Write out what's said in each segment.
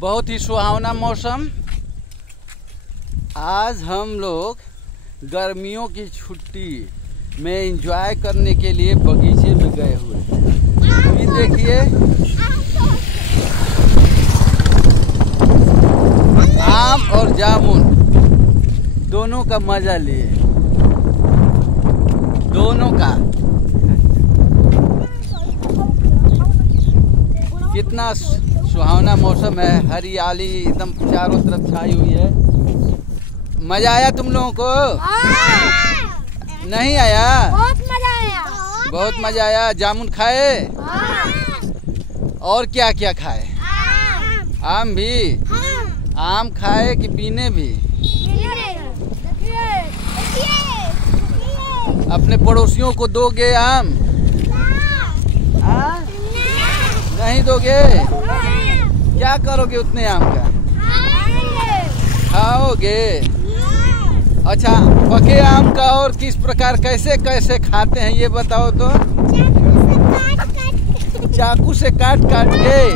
बहुत ही सुहावना मौसम। आज हम लोग गर्मियों की छुट्टी में एंजॉय करने के लिए बगीचे में गए हुए हैं। अभी देखिए आम और जामुन दोनों का मजा लिए, दोनों का। कितना सुहावना मौसम है, हरियाली एकदम चारों तरफ छाई हुई है। मजा आया तुम लोगों को? नहीं आया? बहुत मजा आया। बहुत मजा आया। जामुन खाए? और क्या क्या खाए? आम भी? आम खाए कि पीने भी? अपने पड़ोसियों को दोगे आम? नहीं दोगे? क्या करोगे उतने आम का? खाओगे? अच्छा, पके आम का और किस प्रकार कैसे कैसे खाते हैं ये बताओ तो। चाकू से काट काट के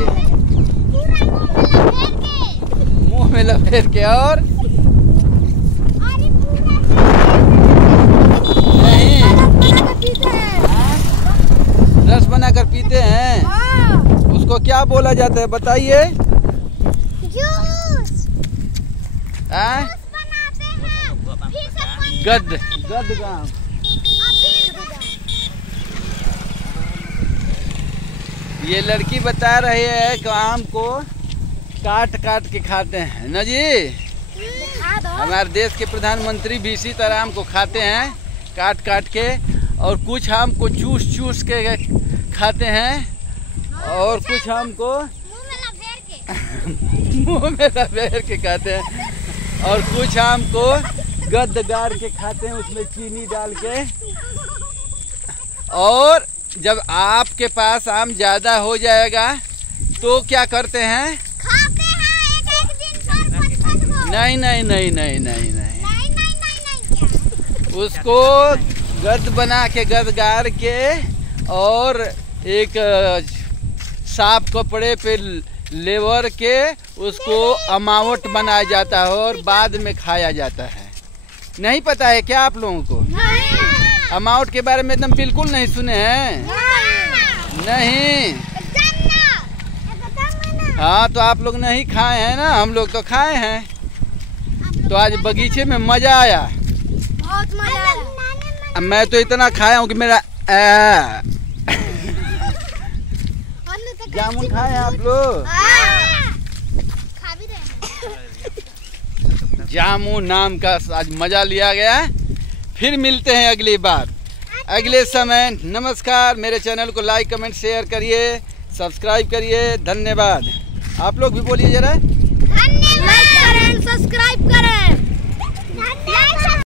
मुंह में लपेट के, और नहीं रस बनाकर पीते हैं। उसको क्या बोला जाता है बताइए? जूस गदगाम। ये लड़की बता रही है कि आम को काट काट के खाते हैं ना जी। हमारे देश के प्रधानमंत्री भी इसी तरह आम को खाते हैं, काट काट के, और कुछ आम को चूस चूस के खाते हैं, और कुछ आम को मुंह में लपेट के खाते हैं, और कुछ आम को गद गाड़ के खाते हैं, उसमें चीनी डाल के। और जब आपके पास आम ज्यादा हो जाएगा तो क्या करते हैं? खाते हैं एक दिन। नहीं नहीं नहीं नहीं नहीं नहीं, उसको गद बना के, गद गाड़ के, और एक साफ कपड़े पे लेवर के उसको अमावट बनाया जाता है और बाद में खाया जाता है। नहीं पता है क्या आप लोगों को? अमावट के बारे में एकदम बिल्कुल नहीं सुने हैं? नहीं। हाँ, तो आप लोग नहीं खाए हैं ना, हम लोग तो खाए हैं। तो आज बगीचे में मजा आया, बहुत मजा आया। मैं तो इतना खाया हूँ कि मेरा जामुन खाए हैं आप लोग? खा भी रहे हैं। जामुन नाम का आज मजा लिया गया। फिर मिलते हैं अगली बार, अगले समय। नमस्कार। मेरे चैनल को लाइक कमेंट शेयर करिए, सब्सक्राइब करिए। धन्यवाद। आप लोग भी बोलिए जरा। लाइक करें, सब्सक्राइब करें।